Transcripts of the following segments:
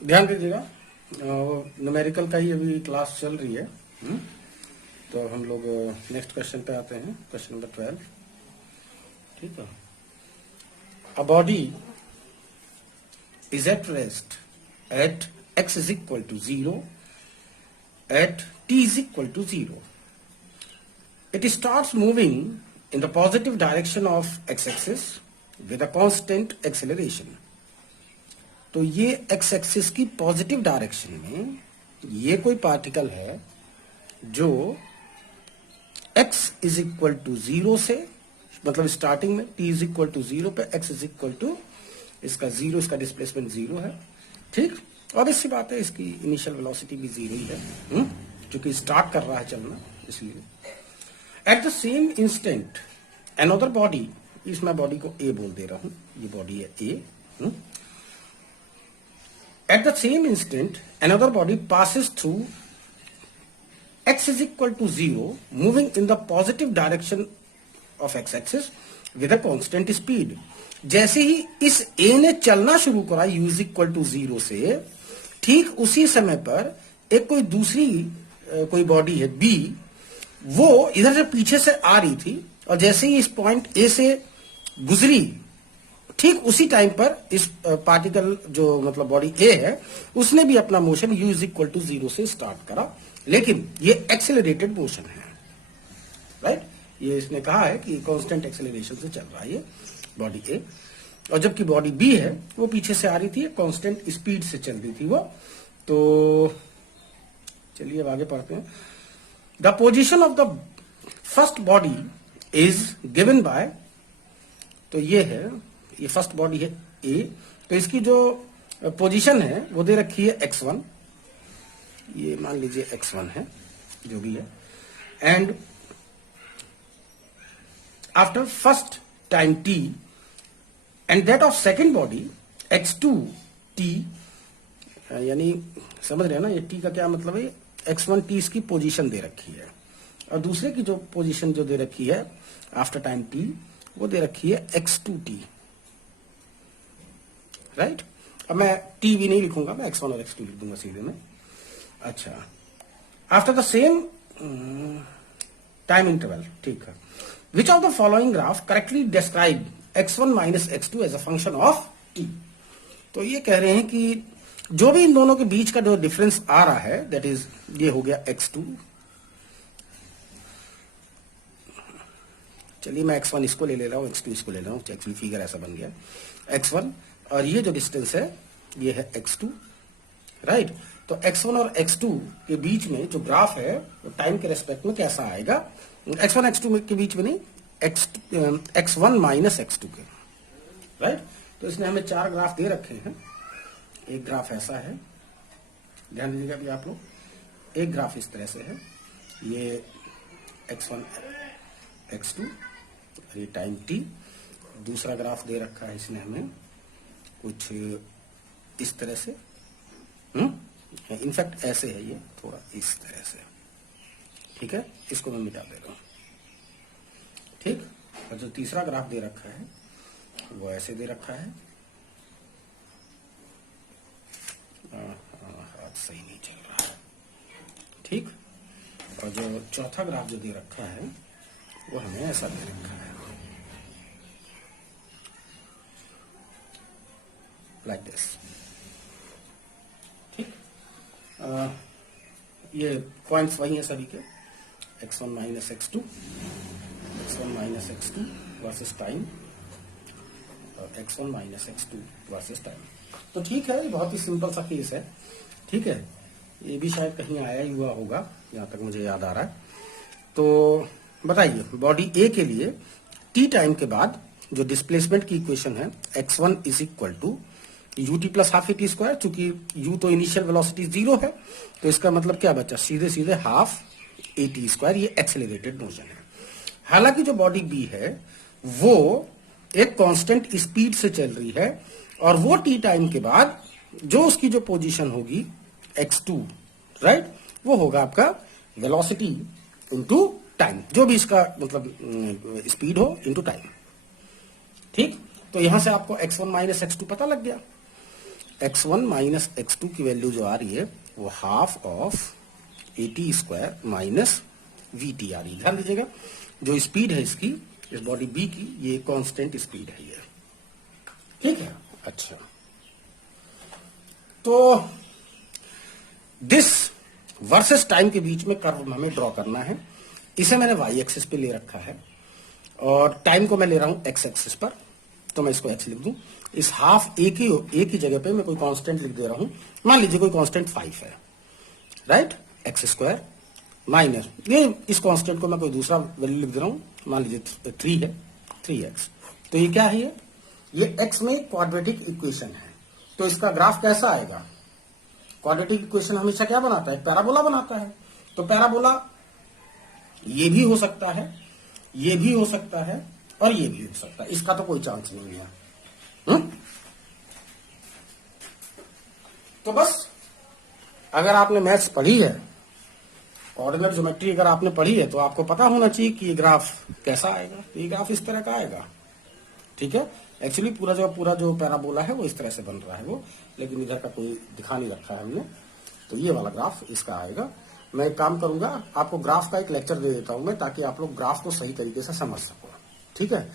ध्यान दीजिएगा, न्यूमेरिकल का ही अभी क्लास चल रही है। तो हम लोग नेक्स्ट क्वेश्चन पे आते हैं, क्वेश्चन नंबर 12। ठीक है, a body is at rest at x is equal to 0 at t is equal to 0. It starts moving in the positive direction of x-axis with a constant acceleration. तो ये x-axis की positive direction में ये कोई particle है जो x is equal to 0 से, मतलब स्टार्टिंग में t is equal to 0 पे x is equal to इसका 0, इसका डिस्प्लेसमेंट 0 है। ठीक, और इसी बात है, इसकी इनिशियल वेलोसिटी भी 0 ही है, क्योंकि स्टार्ट कर रहा है चलना, इसलिए। At the same instant another body, इसमें बॉडी को ए बोल दे रहा हूं, ये बॉडी है A. At the same instant another body passes through x is equal to 0 moving in the positive direction of x axis with a constant speed. जैसे ही इस A ने चलना शुरू करा u is equal to 0 से, ठीक उसी समय पर एक कोई दूसरी कोई बॉडी है B, वो इधर से पीछे से आ रही थी, और जैसे ही इस पॉइंट A से गुजरी, ठीक उसी टाइम पर इस पार्टिकल जो मतलब बॉडी A है, उसने भी अपना motion u is equal to 0 से स्टार्ट करा, लेकिन ये एक्सेलरेटेड मोशन है, राइट। ये इसने कहा है कि कांस्टेंट एक्सेलरेशन से चल रहा है ये बॉडी ए, और जबकि बॉडी बी है वो पीछे से आ रही थी, कांस्टेंट स्पीड से चल रही थी वो। तो चलिए अब आगे पढ़ते हैं। The position of the first body is given by, तो ये है, ये फर्स्ट बॉडी है ए, तो इसकी जो पोजीशन है वो दे रखी है x1, ये मान लीजिए x1 है, जो भी है। And after first time t and that of second body x2 t, यानी समझ रहे हैं ना, ये t का क्या मतलब है, x1 t इसकी पोजीशन दे रखी है, और दूसरे की जो पोजीशन जो दे रखी है आफ्टर टाइम t, वो दे रखी है x2 t, राइट। अब मैं t भी नहीं लिखूंगा, मैं x1 और x2 लिख दूंगा सीधे में। अच्छा, after the same time interval, ठीक है, which of the following graph correctly describe x1 minus x2 as a function of t। तो ये कह रहे हैं कि जो भी इन दोनों के बीच का जो डिफरेंस आ रहा है, दैट इज ये हो गया x2, चलिए मैं x1 इसको ले रहा हूं, x2 इसको ले रहा हूं, एक्चुअली फिगर ऐसा बन गया x1, और ये जो डिस्टेंस है ये है x2, राइट। तो x1 और x2 के बीच में जो ग्राफ है वो टाइम के रेस्पेक्ट में कैसा आएगा, x1 x2 के बीच में नहीं, x1 माइनस x2 के, राइट। तो इसने हमें 4 ग्राफ दे रखे हैं। एक ग्राफ ऐसा है, ध्यान दीजिएगा भी आप लोग, एक ग्राफ इस तरह से है, ये x1 x2 और ये टाइम t। दूसरा ग्राफ दे रखा है इसने हमें कुछ इस तरह से, इनफैक्ट ऐसे है, ये थोड़ा इस तरह से, ठीक है, इसको मैं मिटा दे रहा हूं, ठीक। और जो तीसरा ग्राफ दे रखा है वो ऐसे दे रखा है, हाथ सही नहीं चल रहा है, ठीक। और जो चौथा ग्राफ जो दे रखा है वो हमें ऐसा दे रखा है, लाइक दिस, ठीक। ये पॉइंट्स वही है सभी के, x1 minus x2, x1 minus x2 versus time, और x1 minus x2 versus time. तो ठीक है, बहुत ही सिंपल सा केस है, ठीक है। ये भी शायद कहीं आया ही हुआ होगा, जहां तक मुझे याद आ रहा है। तो बताइए, बॉडी ए के लिए t टाइम के बाद जो डिस्प्लेसमेंट की इक्वेशन है x1 is equal to ut plus half a t square, चूंकि u तो इनिशियल वेलोसिटी 0 है, तो इसका मतलब क्या बचा, सीधे सीधे हाफ ए टी स्क्वायर, ये एक्सेलरेटेड मोशन है। हालांकि जो बॉडी बी है वो एक कांस्टेंट स्पीड से चल रही है, और वो टी टाइम के बाद जो उसकी जो पोजीशन होगी x2, राइट, वो होगा आपका वेलोसिटी इनटू टाइम, जो भी इसका मतलब स्पीड हो इनटू टाइम, ठीक। तो यहां से आपको x1 माइनस x2 पता लग गया। x1 माइनस x2 की वैल्यू जो आ रही है वो half of AT square minus VT आ रही है। ध्यान दीजिएगा, जो स्पीड है इसकी, इस बॉडी B की, ये कांस्टेंट स्पीड है ये, ठीक है। अच्छा, तो दिस वर्सेस टाइम के बीच में कर्व हमें ड्रॉ करना है। इसे मैंने y एक्सिस पे ले रखा है और टाइम को मैं ले रहा हूं x एक्सिस पर, तो मैं इसको x लिख दूं। इस हाफ a की जगह पे मैं कोई कांस्टेंट लिख दे रहा हूं, मान लीजिए कोई कांस्टेंट 5 है, राइट, एक्स स्क्वायर माइनस ये, इस कांस्टेंट को मैं कोई दूसरा वैल्यू लिख दे रहा हूं, मान लीजिए 3 है, 3x। तो ये क्या है, ये x में क्वाड्रेटिक इक्वेशन है। तो इसका ग्राफ कैसा आएगा? क्वाड्रेटिक इक्वेशन हमेशा क्या बनाता है? पैराबोला बनाता है। तो पैराबोला ये भी हो सकता है, ये भी हो सकता है और ये भी हो सकता है, इसका तो कोई चांस नहीं है। तो बस अगर आपने मैथ्स पढ़ी है, ऑर्डिनल ज्योमेट्री अगर आपने पढ़ी है, तो आपको पता होना चाहिए कि ये ग्राफ कैसा आएगा। ये ग्राफ इस तरह का आएगा, ठीक है। एक्चुअली पूरा जो पैराबोला है वो इस तरह से बन रहा है वो, लेकिन इधर का कोई दिखा नहीं रखा है हमने। तो ये वाला ग्राफ इसका आएगा। मैं एक काम करूंगा, आपको ग्राफ का एक लेक्चर दे देता हूं मैं, ताकि आप लोग ग्राफ को सही तरीके से समझ सको, ठीक है।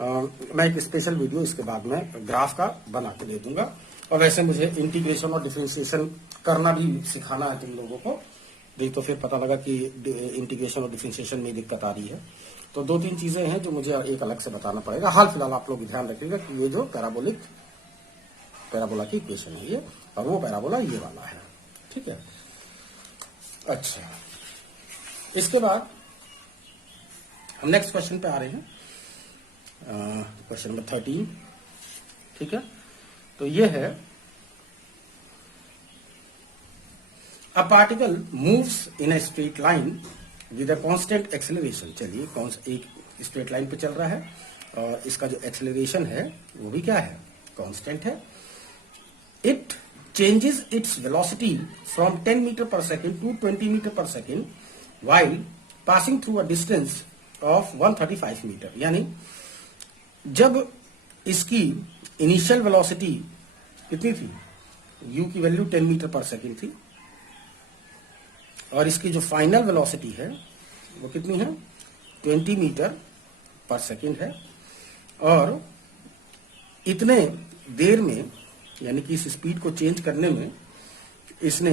मैं एक स्पेशल वीडियो इसके बाद में ग्राफ का बना के दे दूंगा। और वैसे मुझे इंटीग्रेशन और डिफरेंशिएशन करना भी सिखाना है तुम लोगों को। नहीं तो फिर पता लगा कि इंटीग्रेशन और डिफरेंशिएशन में दिक्कत आ रही है। तो 2-3 चीजें हैं जो मुझे एक अलग से बताना पड़ेगा। हाल फिलहाल आप लोग ध्यान रखिएगा कि ये जो पैराबोला की इक्वेशन है ये, और वो पैराबोला ये वाला है, ठीक है। अच्छा, इसके बाद हम नेक्स्ट क्वेश्चन पे आ रहे हैं, क्वेश्चन नंबर 13, ठीक है। तो ये है, a particle moves in a straight line with a constant acceleration. चलिए, एक स्ट्रेट लाइन पे चल रहा है और इसका जो एक्सेलरेशन है वो भी क्या है? कांस्टेंट है। It changes its velocity from 10 meter per second to 20 meter per second while passing through a distance of 135 meter। यानी जब इसकी इनिशियल वेलोसिटी कितनी थी? u की वैल्यू 10 मीटर पर सेकेंड थी, और इसकी जो फाइनल वेलोसिटी है वो कितनी है? 20 मीटर पर सेकेंड है। और इतने देर में, यानी कि इस स्पीड को चेंज करने में इसने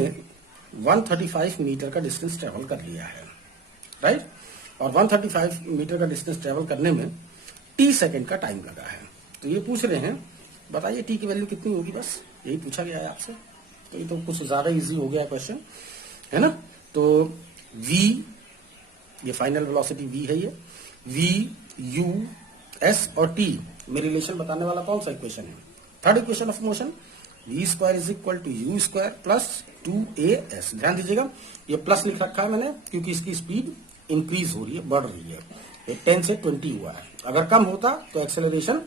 135 मीटर का डिस्टेंस ट्रेवल कर लिया है, राइट। और 135 मीटर का डिस्टेंस ट्रेवल करने में t सेकंड का टाइम लगा है। तो ये पूछ रहे हैं, बताइए t की वैल्यू कितनी होगी? बस यही पूछा गया है आपसे। तो ये तो कुछ ज्यादा इजी हो गया क्वेश्चन, है ना। तो v, ये फाइनल वेलोसिटी v है, ये v, u, s और t में रिलेशन बताने वाला कौन सा इक्वेशन है? Third equation of motion, v square is equal to u square plus 2as। ध्यान दीजिएगा, ये प्लस लिख रखा है मैंने क्योंकि इसकी स्पीड इंक्रीज हो रही है, बढ़ रही है। ये 10 से 20 हुआ है। अगर कम होता तो एक्सेलरेशन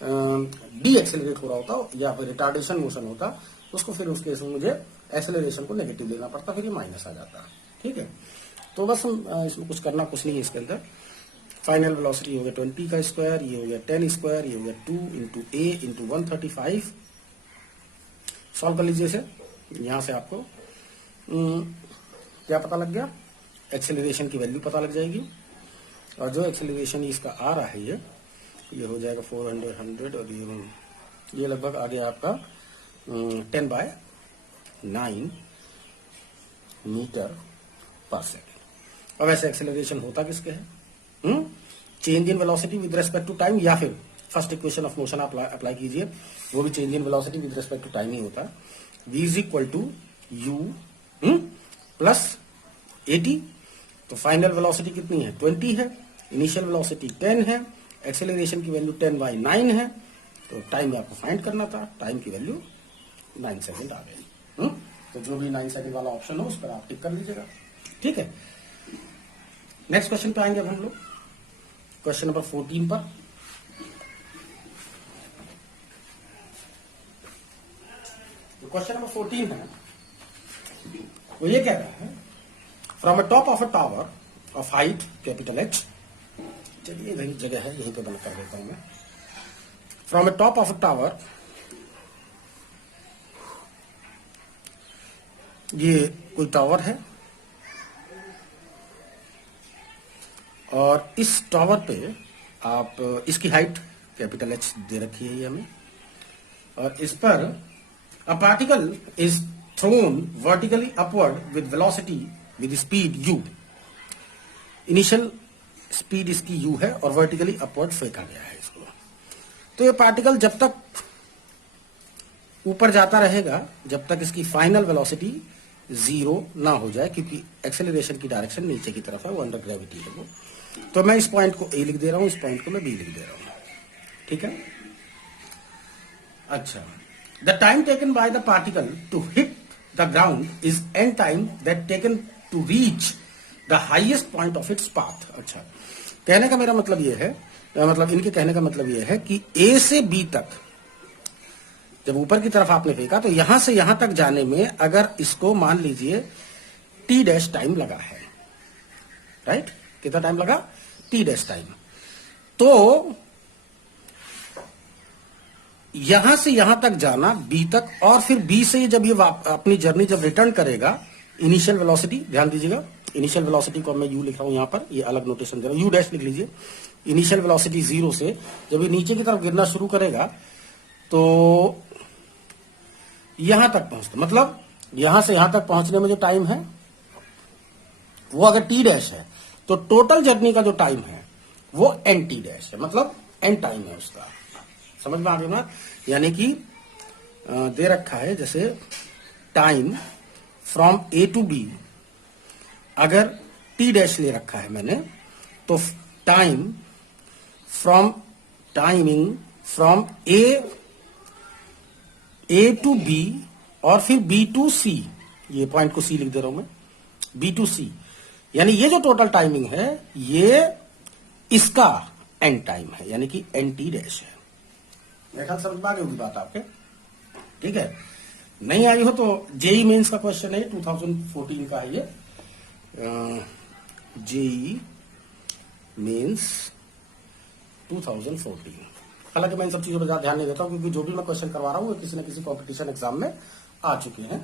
डी एक्सेलरेट हो रहा होता या फिर रिटार्डेशन मोशन होता, उसको फिर उस केस में मुझे एक्सेलरेशन को नेगेटिव लेना पड़ता, फिर ये माइनस आ जाता, ठीक है। तो बस हम इसमें कुछ करना कुछ नहीं है इसके अंदर। फाइनल वेलोसिटी हो गया 20 का स्क्वायर, ये हो गया 10 स्क्वायर, ये हो गया 2 इंटू a इंटू 135। सॉल्व कर लीजिए इसे। यहां से आपको क्या पता लग गया? एक्सेलरेशन की वैल्यू पता लग जाएगी। और जो एक्सेलरेशन इसका आ रहा है ये हो जाएगा 400 और ये लगभग आ गया आपका 10/9 मीटर पर सेकेंड। और वैसे एक्सेलरेशन होता किसके है? Change in velocity with respect to time, या फिर फर्स्ट इक्वेशन ऑफ मोशन आप अप्लाई कीजिए, वो भी change in velocity with respect to time ही होता है। v is equal to u plus 80। तो फाइनल वेलोसिटी कितनी है? 20 है, इनिशियल वेलोसिटी 10 है, एक्सेलरेशन की वैल्यू 10/9 है। तो टाइम आपको फाइंड करना था, टाइम की वैल्यू 9 सेकेंड आ गई। तो जो भी 9 सेकेंड वाला ऑप्शन हो उस पर आप टिक कर लीजिएगा, ठीक है। नेक्स्ट क्वेश्चन पे आएंगे अब हम लोग, क्वेश्चन नंबर 14 पर। जो क्वेश्चन नंबर 14 है वो ये कह रहा है, from a top of a tower of height capital H। चलिए वही जगह है, यहीं पे बंद कर देता हूं मैं। From a top of a tower ये कोई टावर है और इस टावर पे आप इसकी हाइट कैपिटल H दे रखी है ये हमें, और इस पर a particle is thrown vertically upward with velocity with speed u। Initial speed इसकी u है और वर्टिकली अपवर्ड फेंका गया है इसको। तो ये पार्टिकल जब तक ऊपर जाता रहेगा जब तक इसकी फाइनल वेलोसिटी 0 ना हो जाए, क्योंकि एक्सेलरेशन की डायरेक्शन नीचे की तरफ है, वो अंडर ग्रेविटी है वो। तो मैं इस पॉइंट को A लिख दे रहा हूं, इस पॉइंट को मैं B लिख दे रहा हूं, ठीक है। अच्छा, the time taken by the particle to hit the ground is n time that taken to reach the highest point of its path. अच्छा, कहने का मेरा मतलब यह है, मतलब इनके कहने का मतलब यह है कि A से B तक जब ऊपर की तरफ आपने फेंका तो यहां से यहां तक जाने में अगर इसको मान लीजिए t डैश टाइम लगा है, राइट, कितना टाइम लगा, t डैश टाइम, तो यहां से यहां तक जाना B तक, और फिर B से जब ये अपनी जर्नी जब रिटर्न करेगा, इनिशियल वेलोसिटी ध्यान दीजिएगा, इनिशियल वेलोसिटी को मैं u लिख रहा हूं यहां पर, ये अलग नोटेशन दे रहा हूं, u डैश लिख लीजिए। इनिशियल वेलोसिटी 0 से जब ये नीचे की तरफ गिरना शुरू करेगा तो यहां तक पहुंचता, मतलब यहां से यहां तक पहुंचने में जो टाइम है वो अगर t डैश है तो टोटल जर्नी का जो टाइम है वो nt डैश है, मतलब n टाइम है उसका। समझ में आ गया ना, यानी कि दे रखा है जैसे time from A to B, अगर t डैश ले रखा है मैंने, तो time timing from A to B और फिर B टू C, ये पॉइंट को C लिख दे रहा हूं मैं, B टू C, यानी ये जो टोटल टाइमिंग है ये इसका n टाइम है, यानी कि nt डैश है। मेरे ख्याल समझ में आ गई होगी बात आपके, ठीक है। नहीं आई हो तो जेई मेंस का क्वेश्चन है, 2014 का है ये, जेई मेंस 2014। हालांकि मैं इन सब चीजों पर ज्यादा ध्यान नहीं देता हूं, क्योंकि जो भी मैं क्वेश्चन करवा रहा हूं वो किसी न किसी कंपटीशन एग्जाम में आ चुके हैं।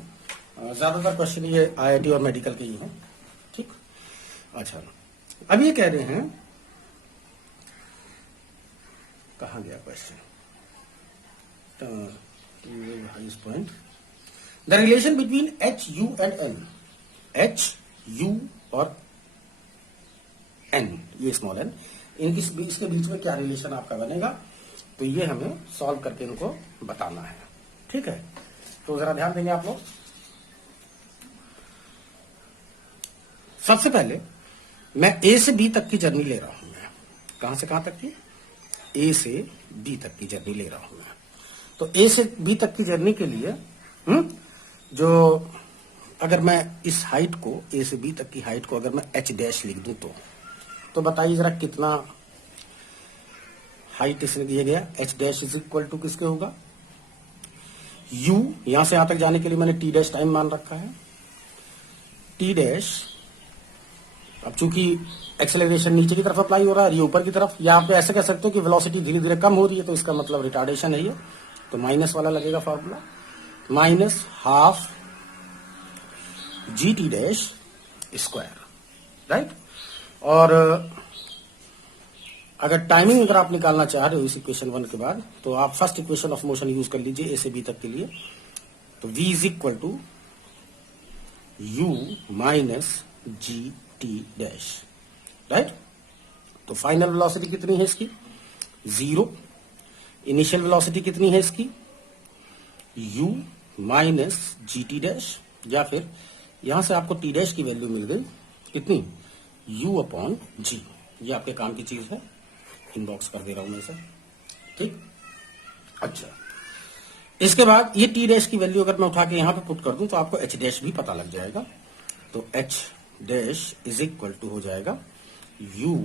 ज्यादातर क्वेश्चन ये IIT और मेडिकल के ही हैं, ठीक। अच्छा, अब ये कह रहे हैं, कहा गया question, highest point, the relation between H, U and N, H, U और N, ये स्मॉल n, इसके बीच में क्या रिलेशन आपका बनेगा, तो ये हमें सॉल्व करके इनको बताना है, ठीक है। तो जरा ध्यान देंगे आप लोग। सबसे पहले मैं A से B तक की जर्नी ले रहा हूं, मैं कहां से कहां तक की, A से B तक की जर्नी ले रहा हूं मैं। तो A से B तक की जर्नी के लिए जो अगर मैं इस हाइट को, A से B तक की हाइट को अगर मैं H डैश लिख दूं तो बताइए जरा कितना हाइट इसने दिया गया, H dash is equal to किसके होगा, U, यहां से यहां तक जाने के लिए मैंने T डैश टाइम मान रखा है, T डैश, अब चूंकि एक्सेलरेशन नीचे की तरफ अप्लाई हो रहा है, ये ऊपर की तरफ, या आप ऐसे कह सकते हो कि वेलोसिटी धीरे धीरे कम हो रही है, तो इसका मतलब रिटार्डेशन है ये, तो माइनस वाला लगेगा formula, minus half GT dash square, right. और अगर टाइमिंग अगर आप निकालना चाह रहे हो इस इक्वेशन 1 के बाद, तो आप first equation of motion use कर लीजिए A से B तक के लिए, तो V is equal to U minus GT dash, right. तो फाइनल वेलोसिटी कितनी है इसकी, 0, इनिशियल वेलोसिटी कितनी है इसकी, U माइनस GT डैश, या फिर यहां से आपको T डैश की वैल्यू मिल गई कितनी, U अपॉन G, ये आपके काम की चीज है, इनबॉक्स कर दे रहा हूं मैं इसे, ठीक। अच्छा, इसके बाद ये T डैश की वैल्यू अगर मैं उठा के यहां पे पुट कर दूं तो आपको H डैश भी पता लग जाएगा, तो H dash is equal to हो जाएगा U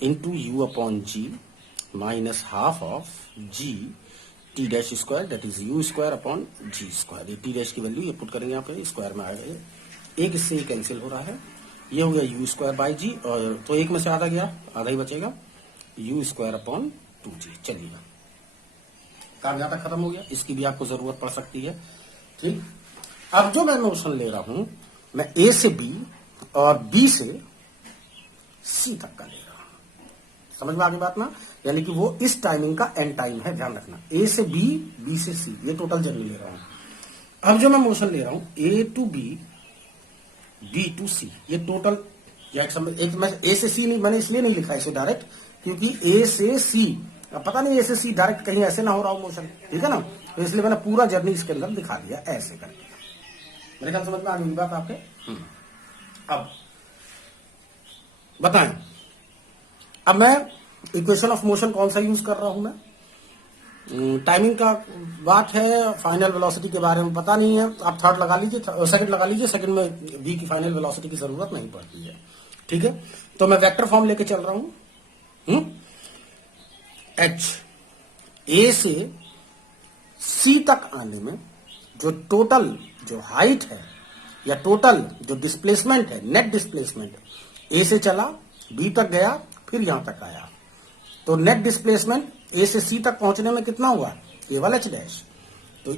into U upon G minus half of G T dash square, that is U square upon G square. ये T डैश की वैल्यू ये पुट करेंगे यहाँ पे, स्क्वायर में आएगा, एक इससे ही कैंसिल हो रहा है, ये हो गया U स्क्वायर बाई G, और तो एक में से आधा गया, आधा ही बचेगा, U स्क्वायर अपॉन 2G। चलिए, काम यहां तक खत्म हो गया, इसकी भी आपको जरूरत पड़ सकती है, ठीक। अब जो मैं मोशन ले रहा हूं, मैं ए से बी और बी से सी तक का ले रहा हूं। समझ में आ गई बात ना? यानी कि वो इस टाइमिंग का एंड टाइम है, ध्यान रखना। ए से बी, बी से सी, ये टोटल जर्नी ले रहा हूं। अब जो मैं मोशन ले रहा हूं, ए टू बी, बी टू सी, ये टोटल, एक मैं ए से सी नहीं, मैंने इसलिए नहीं लिखा इसे डायरेक्ट, क्योंकि ए से सी, अब पता नहीं ए से सी डायरेक्ट कहीं ऐसे ना हो रहा हो मोशन, ठीक है ना? तो इसलिए मैंने पूरा जर्नी इसके अंदर दिखा दिया ऐसे करके। मेरे ख्याल समझ में आ गई बात आपके? अब बताएं, अब मैं इक्वेशन ऑफ मोशन कौन सा यूज कर रहा हूं मैं? टाइमिंग का बात है, फाइनल वेलोसिटी के बारे में पता नहीं है, आप थर्ड लगा लीजिए, सेकंड लगा लीजिए, सेकंड में v की फाइनल वेलोसिटी की जरूरत नहीं पड़ती है, ठीक है? तो मैं वेक्टर फॉर्म लेके चल रहा हूं। h a से c तक आने में जो टोटल जो हाइट है या टोटल जो डिस्प्लेसमेंट है, नेट डिस्प्लेसमेंट, a से चला b तक गया फिर यहां तक आया, तो नेट डिस्प्लेसमेंट ए से सी तक पहुंचने में कितना हुआ? केवल एच डैश, तो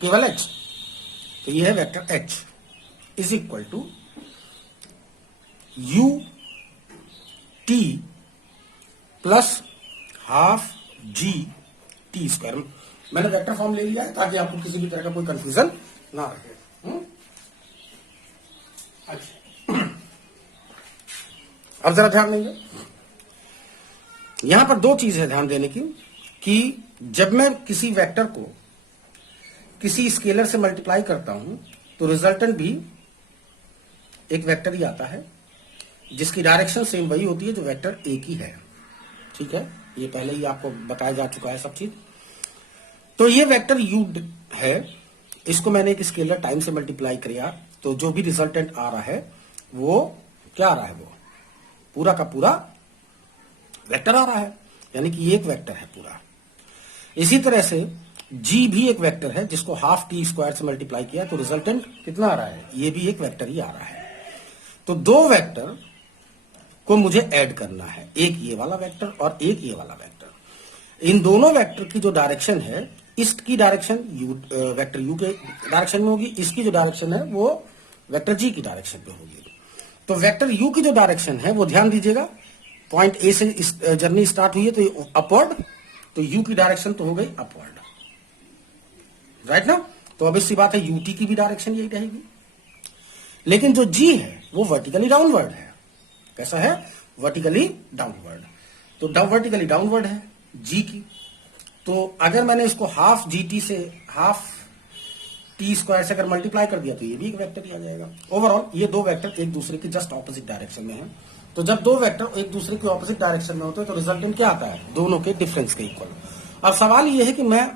केवल एच, तो ये है vector H is equal to u t plus half g t square. मैंने वेक्टर फॉर्म ले लिया है ताकि आपको किसी भी तरह का कोई कंफ्यूजन ना रहे। अच्छा, अब जरा ध्यान देंगे, यहां पर दो चीज है ध्यान देने की, कि जब मैं किसी वेक्टर को किसी स्केलर से मल्टीप्लाई करता हूं तो रिजल्टेंट भी एक वेक्टर ही आता है, जिसकी डायरेक्शन सेम वही होती है जो वेक्टर एक ही है, ठीक है? ये पहले ही आपको बताया जा चुका है सब चीज। तो ये वेक्टर u है, इसको मैंने एक स्केलर टाइम से मल्टीप्लाई किया, तो जो भी रिजल्टेंट आ रहा है वो क्या आ रहा है? वो पूरा का पूरा वेक्टर आ रहा है, यानी कि ये एक वेक्टर है पूरा। इसी तरह से g भी एक वेक्टर है, जिसको हाफ टी स्क्वायर से मल्टीप्लाई किया तो रिजल्टेंट कितना आ रहा है? ये भी एक वेक्टर ही आ रहा है। तो दो वेक्टर को मुझे ऐड करना है, एक ये वाला वेक्टर और एक ये वाला वेक्टर। इन दोनों वेक्टर की जो डायरेक्शन है, इसकी डायरेक्शन वेक्टर u के डायरेक्शन में होगी, इसकी जो डायरेक्शन है वो वेक्टर g की डायरेक्शन पे होगी। तो वेक्टर u की जो डायरेक्शन है वो ध्यान दीजिएगा, पॉइंट ए से जर्नी स्टार्ट हुई है तो अपवर्ड, तो यू की डायरेक्शन तो हो गई अपवर्ड, राइट ना? तो अब इससी बात है यूटी की भी डायरेक्शन यही रहेगी। लेकिन जो जी है वो वर्टिकली डाउनवर्ड है। कैसा है? Vertically downward. तो वर्टिकली डाउनवर्ड है जी की, तो अगर मैंने इसको हाफ जी टी से हाफ टी स्क्वायर से अगर मल्टीप्लाई कर दिया तो ये भी एक वेक्टर ही आ जाएगा। ओवरऑल ये दो वेक्टर एक दूसरे की जस्ट ऑपोजिट डायरेक्शन में है। तो जब दो वेक्टर एक दूसरे के ऑपोजिट डायरेक्शन में होते हैं तो रिजल्टेंट क्या आता है? दोनों के डिफरेंस के इक्वल। अब सवाल ये है कि मैं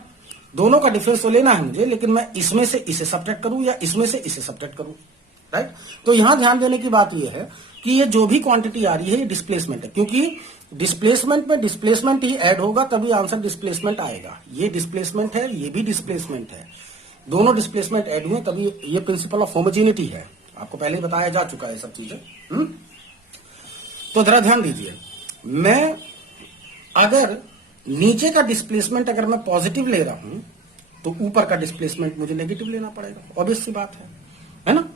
दोनों का डिफरेंस तो लेना है मुझे, लेकिन मैं इसमें से इसे सब्ट्रैक्ट करूं या इसमें से इसे सब्ट्रैक्ट करूं, राइट? तो यहां ध्यान देने की बात यह है कि ये जो भी क्वांटिटी आ रही है ये डिस्प्लेसमेंट है, क्योंकि डिस्प्लेसमेंट में डिस्प्लेसमेंट ही ऐड होगा तभी आंसर डिस्प्लेसमेंट आएगा। ये डिस्प्लेसमेंट है, ये भी डिस्प्लेसमेंट है, दोनों डिस्प्लेसमेंट ऐड हुए तभी ये प्रिंसिपल ऑफ होमोजेनिटी है। आपको पहले बताया जा चुका है सब चीजें। तो जरा ध्यान दीजिए, मैं अगर नीचे का डिस्प्लेसमेंट अगर मैं पॉजिटिव ले रहा हूं तो ऊपर का डिस्प्लेसमेंट मुझे नेगेटिव लेना पड़ेगा, ऑब्वियस सी बात है ना?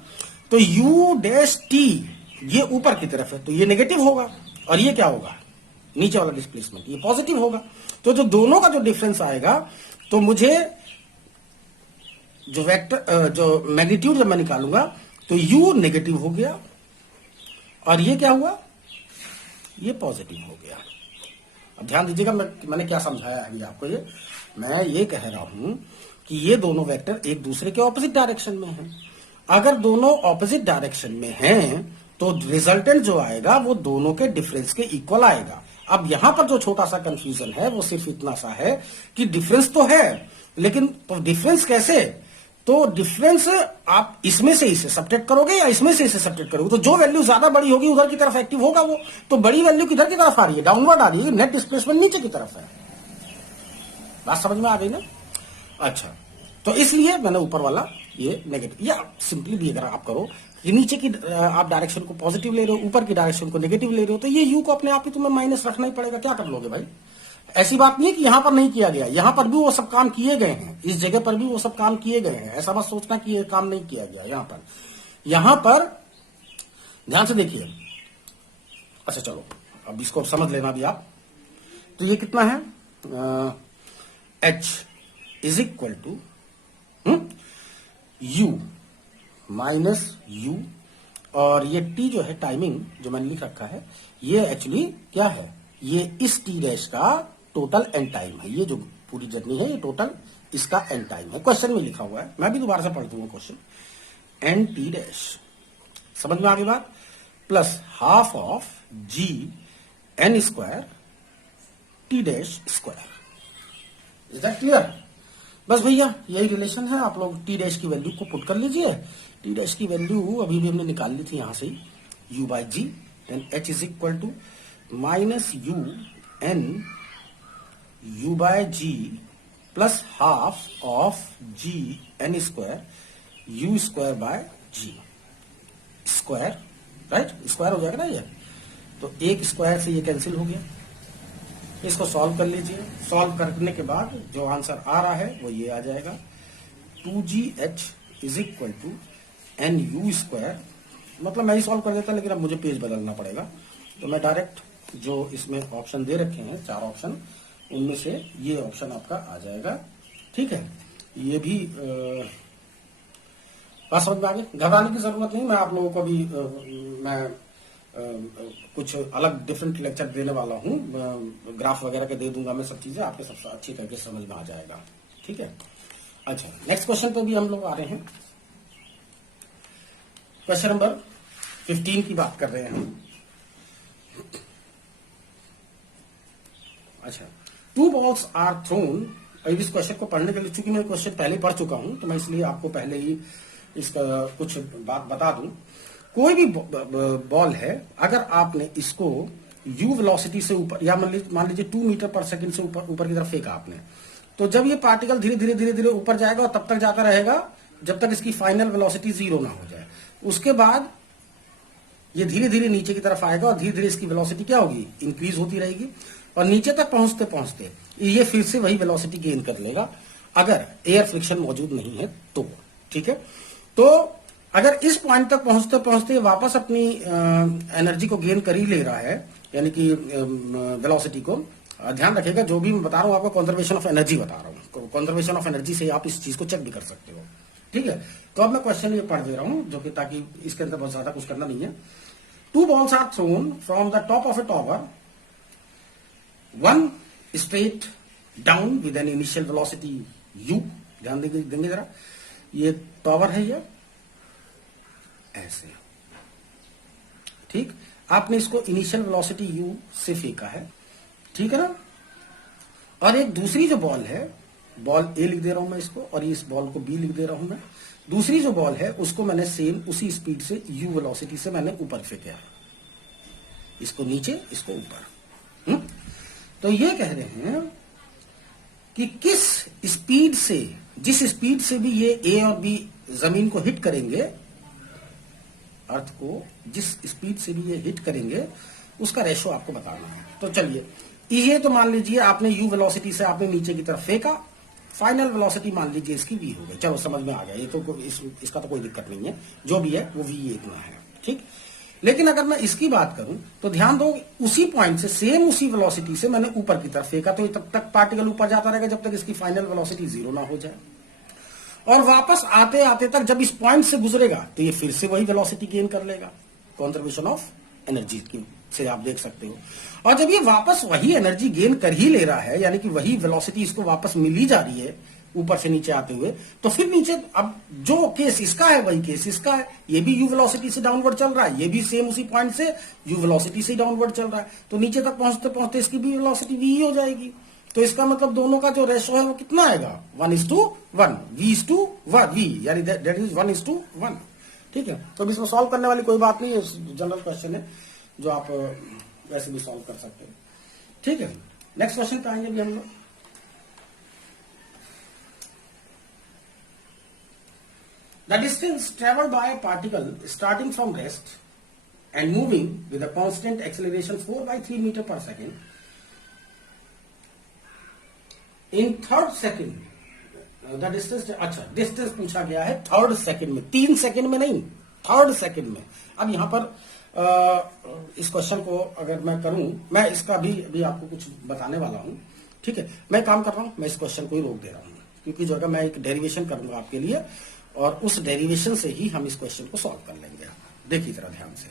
तो u डैश टी ये ऊपर की तरफ है तो ये नेगेटिव होगा, और ये क्या होगा? नीचे वाला डिस्प्लेसमेंट ये पॉजिटिव होगा। तो जो दोनों का जो डिफरेंस आएगा तो मुझे जो वेक्टर जो मैग्नीट्यूड जब मैं निकालूंगा तो u नेगेटिव हो गया और ये क्या हुआ? ये पॉजिटिव हो गया। अब ध्यान दीजिएगा मैंने क्या समझाया अभी आपको। ये मैं ये कह रहा हूं कि ये दोनों वेक्टर एक दूसरे के ऑपोजिट डायरेक्शन में हैं। अगर दोनों ऑपोजिट डायरेक्शन में हैं तो रिजल्टेंट जो आएगा वो दोनों के डिफरेंस के इक्वल आएगा। अब यहां पर जो छोटा सा कंफ्यूजन है वो सिर्फ इतना सा है कि डिफरेंस तो है, लेकिन तो डिफरेंस कैसे? तो डिफरेंस आप इसमें से इसे सब्ट्रैक्ट करोगे या इसमें से इसे सब्ट्रैक्ट करोगे, तो जो वैल्यू ज्यादा बड़ी होगी उधर की तरफ एक्टिव होगा वो। तो बड़ी वैल्यू किधर की तरफ आ रही है? डाउनवर्ड आ रही है, नेट डिस्प्लेसमेंट नीचे की तरफ है। बात समझ में आ गई ना? अच्छा, तो इसलिए मैंने ऊपर वाला ये नेगेटिव, या सिंपली भी अगर आप करो कि नीचे की आप डायरेक्शन को पॉजिटिव ले रहे हो, ऊपर की डायरेक्शन को नेगेटिव ले रहे हो, तो ये यू को अपने आप ही तुम्हें माइनस रखना ही पड़ेगा। क्या कर लोगे भाई? ऐसी बात नहीं है कि यहां पर नहीं किया गया, यहां पर भी वो सब काम किए गए हैं, इस जगह पर भी वो सब काम किए गए हैं। ऐसा मत सोचना कि ये काम नहीं किया गया यहां पर ध्यान से देखिए। अच्छा चलो अब इसको समझ लेना भी आप। तो ये कितना है, H is equal to U minus U, और ये T जो है टाइमिंग जो मैंने लिख रखा है, ये एक्चुअली क्या है, ये इस T डैश का टोटल एंड टाइम है। ये जो पूरी जर्नी है ये टोटल इसका एंड टाइम है, क्वेश्चन में लिखा हुआ है। मैं भी दोबारा से पढ़ दूंगा क्वेश्चन। एंड T डैश, समझ में आ गई बात, plus half of G N square T dash square. Is that clear? बस भैया यही रिलेशन है। आप लोग T डैश की वैल्यू को पुट कर लीजिए। T डैश की वैल्यू अभी भी हमने निकाल ली थी यहां से, U by G, then H is equal to minus U N U by G plus half of G N square U square by G square, right? Square हो जाएगा ना ये, तो एक स्क्वायर से ये कैंसिल हो गया। इसको सॉल्व कर लीजिए। सॉल्व करने के बाद जो आंसर आ रहा है वो ये आ जाएगा, 2GH is equal to NU square. मतलब मैं ही सॉल्व कर देता, लेकिन अब मुझे पेज बदलना पड़ेगा, तो मैं डायरेक्ट जो इसमें ऑप्शन दे रखे हैं 4 ऑप्शन, उनमें से ये ऑप्शन आपका आ जाएगा। ठीक है, ये भी बात समझ में आ गई, घबराने की जरूरत नहीं। मैं आप लोगों को भी कुछ अलग डिफरेंट लेक्चर देने वाला हूं, ग्राफ वगैरह के दे दूंगा मैं, सब चीजें आपके सबसे अच्छी तरीके से समझ में आ जाएगा। ठीक है, अच्छा नेक्स्ट क्वेश्चन पे भी हम लोग आ रहे हैं। क्वेश्चन नंबर 15 की बात कर रहे हैं हम। अच्छा, 2 balls आर थ्रोन। अब इस क्वेश्चन को पढ़ने के लिए, चूंकि मैं क्वेश्चन पहले पढ़ चुका हूं, तो मैं इसलिए आपको पहले ही इसका कुछ बात बता दूं। कोई भी बॉल है, अगर आपने इसको u वेलोसिटी से ऊपर, या मान लीजिए 2 मीटर पर सेकंड से ऊपर की तरफ फेंका आपने, तो जब ये पार्टिकल धीरे धीरे धीरे धीरे ऊपर जाएगा, और तब तक जाता रहेगा जब तक इसकी फाइनल वेलोसिटी 0 ना हो जाए। उसके बाद ये धीरे धीरे नीचे की तरफ आएगा, और धीरे धीरे इसकी वेलोसिटी क्या होगी, इंक्रीज होती रहेगी, और नीचे तक पहुंचते पहुंचते ये फिर से वही वेलोसिटी गेन कर लेगा, अगर एयर फ्रिक्शन मौजूद नहीं है तो। ठीक है, तो अगर इस पॉइंट तक पहुंचते पहुंचते वापस अपनी एनर्जी को गेन कर ही ले रहा है, यानी कि वेलोसिटी को, ध्यान रखिएगा जो भी मैं बता रहा हूं आपको कंजर्वेशन ऑफ एनर्जी बता रहा हूं। कंजर्वेशन ऑफ एनर्जी से आप इस चीज को चेक भी कर सकते हो। ठीक है, तो अब मैं क्वेश्चन ये पढ़ दे रहा हूं, जो कि ताकि इसके अंदर बहुत ज्यादा कुछ करना नहीं है। 2 balls are thrown from the top of a tower, one straight down with an initial velocity u। ध्यान देंगे जरा, ये टॉवर है ये ऐसे, ठीक, आपने इसको इनिशियल वेलोसिटी u से फेंका है, ठीक है ना। और एक दूसरी जो बॉल है, बॉल A लिख दे रहा हूं मैं इसको, और इस बॉल को B लिख दे रहा हूं मैं। दूसरी जो बॉल है उसको मैंने सेम उसी स्पीड से u वेलोसिटी से मैंने ऊपर फेंका, इसको नीचे इसको ऊपर। तो ये कह रहे हैं कि किस स्पीड से, जिस स्पीड से भी ये A और B जमीन को हिट करेंगे, अर्थ को जिस स्पीड से भी ये हिट करेंगे, उसका रेशो आपको बताना है। तो चलिए, ये तो मान लीजिए आपने u वेलोसिटी से आपने नीचे की तरफ फेंका, फाइनल वेलोसिटी मान लीजिए इसकी v हो गई। चलो समझ में आ गया, ये तो इसका तो कोई दिक्कत नहीं है, जो भी है वो v इतना है। ठीक, लेकिन अगर मैं इसकी बात करूं तो ध्यान दो, उसी पॉइंट से सेम उसी वेलोसिटी से मैंने ऊपर की तरफ फेंका, तो तब तक पार्टिकल ऊपर जाता रहेगा जब तक इसकी फाइनल वेलोसिटी 0 ना हो जाए, और वापस आते आते तक जब इस पॉइंट से गुजरेगा तो ये फिर से वही वेलोसिटी गेन कर लेगा। कंजर्वेशन ऑफ एनर्जी की से आप देख सकते हो। और जब ये वापस वही एनर्जी गेन कर ही ले रहा है, यानी कि वही वेलोसिटी इसको वापस मिल ही जा रही है ऊपर से नीचे आते हुए, तो फिर नीचे अब जो केस इसका है वही केस इसका है। ये भी u वेलोसिटी से डाउनवर्ड चल रहा है, ये भी सेम उसी पॉइंट से u वेलोसिटी से डाउनवर्ड चल रहा है, तो नीचे तक पहुंचते पहुंचते इसकी भी वेलोसिटी v ही हो जाएगी। तो इसका मतलब दोनों का जो रेशो है वो कितना आएगा, 1:1, v, यानी दैट इज 1:1। ठीक है, तो इसमें सॉल्व करने वाली कोई बात नहीं है, जनरल क्वेश्चन है जो आप वैसे भी सॉल्व कर सकते हैं। ठीक है, नेक्स्ट क्वेश्चन पे आएंगे भी हम लोग। The distance traveled by a particle starting from rest and moving with a constant acceleration 4/3 meter per second in third second the distance, अच्छा डिस्टेंस पूछा गया है थर्ड सेकेंड में, 3 सेकेंड में नहीं, थर्ड सेकेंड में। अब यहां पर इस क्वेश्चन को अगर मैं करूं, मैं इसका भी अभी आपको कुछ बताने वाला हूं, ठीक है। मैं काम कर रहा हूं, मैं इस क्वेश्चन को ही रोक दे रहा हूं, क्योंकि जो है मैं एक डेरिवेशन करूंगा आपके लिए, और उस डेरिवेशन से ही हम इस क्वेश्चन को सॉल्व कर लेंगे। देखिए जरा ध्यान से,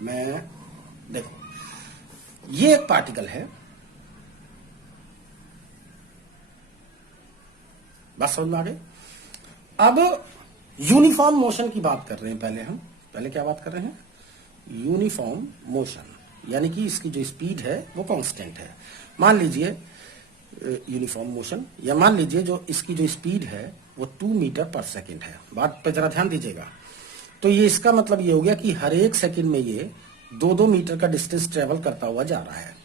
मैं देखो ये एक पार्टिकल है, बात समझ में आ गई। अब यूनिफॉर्म मोशन की बात कर रहे हैं पहले क्या बात कर रहे हैं, यूनिफॉर्म मोशन, यानी कि इसकी जो स्पीड है वो कांस्टेंट है। मान लीजिए यूनिफॉर्म मोशन, या मान लीजिए जो इसकी जो स्पीड है वो 2 मीटर पर सेकेंड है। बात पे जरा ध्यान दीजिएगा। तो ये इसका मतलब ये हो गया कि हर एक सेकेंड में ये 2-2 मीटर का डिस्टेंस ट्रेवल करता हुआ जा रहा है।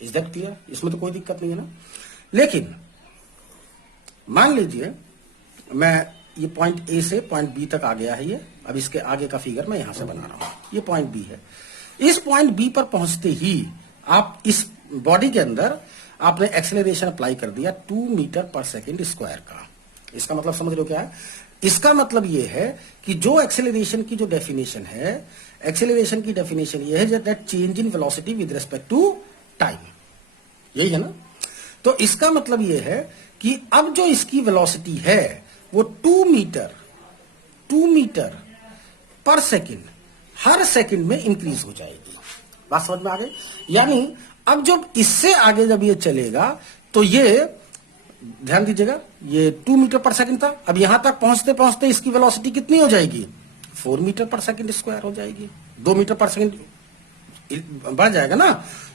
Is that clear? इसमें तो कोई दिक्कत नहीं है ना। लेकिन मान लीजिए मैं ये पॉइंट ए से पॉइंट बी तक आ गया है ये, अब इसके आगे का फिगर मैं यहां से बना रहा हूं, ये पॉइंट बी है। इस पॉइंट बी पर पहुंचते ही आप इस बॉडी के अंदर आपने एक्सेलरेशन अप्लाई कर दिया 2 मीटर पर सेकेंड स्क्वायर का। इसका मतलब समझ लो क्या है? इसका मतलब ये है कि जो एक्सेलरेशन की जो डेफिनेशन है, एक्सेलरेशन की डेफिनेशन ये है that change in velocity with respect to time, यही है ना। तो इसका मतलब ये है कि अब जो इसकी वेलोसिटी है वो 2 मीटर पर सेकेंड हर सेकेंड में इंक्रीज हो जाएगी। बात समझ में आ गई? यानी अब जब इससे आगे जब ये चलेगा तो ये, ध्यान दीजिएगा, ये 2 मीटर पर सेकेंड था, अब यहां तक पहुंचते पहुंचते इसकी वेलोसिटी कितनी हो जाएगी? 4 मीटर पर सेकेंड स्क्वायर हो जाएगी। 2 मीटर पर सेकेंड बढ़ जाएगा ना,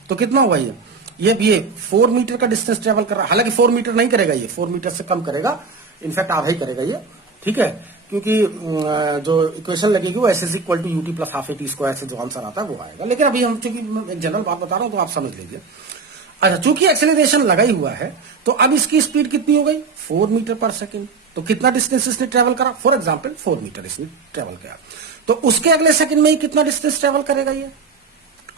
तो कितना होगा ये 4 मीटर का डिस्टेंस ट्रेवल कर रहा है। हालांकि 4 मीटर नहीं करेगा, ये 4 मीटर से कम करेगा, इनफैक्ट आधा ही करेगा ये, ठीक है। क्योंकि जो इक्वेशन लगेगी वो s is equal to u t plus half a t square से जो आंसर आता है वो आएगा। लेकिन अभी हम चूंकि एक जनरल बात बता रहा हूं तो आप समझ लीजिए। अच्छा, चूंकि एक्सेलरेशन लगा ही हुआ है तो अब इसकी स्पीड कितनी हो गई? 4 मीटर पर सेकेंड। तो कितना डिस्टेंस इसने ट्रेवल करा? फॉर एग्जाम्पल 4 मीटर इसने ट्रेवल किया, तो उसके अगले सेकंड में ही कितना डिस्टेंस ट्रेवल करेगा ये?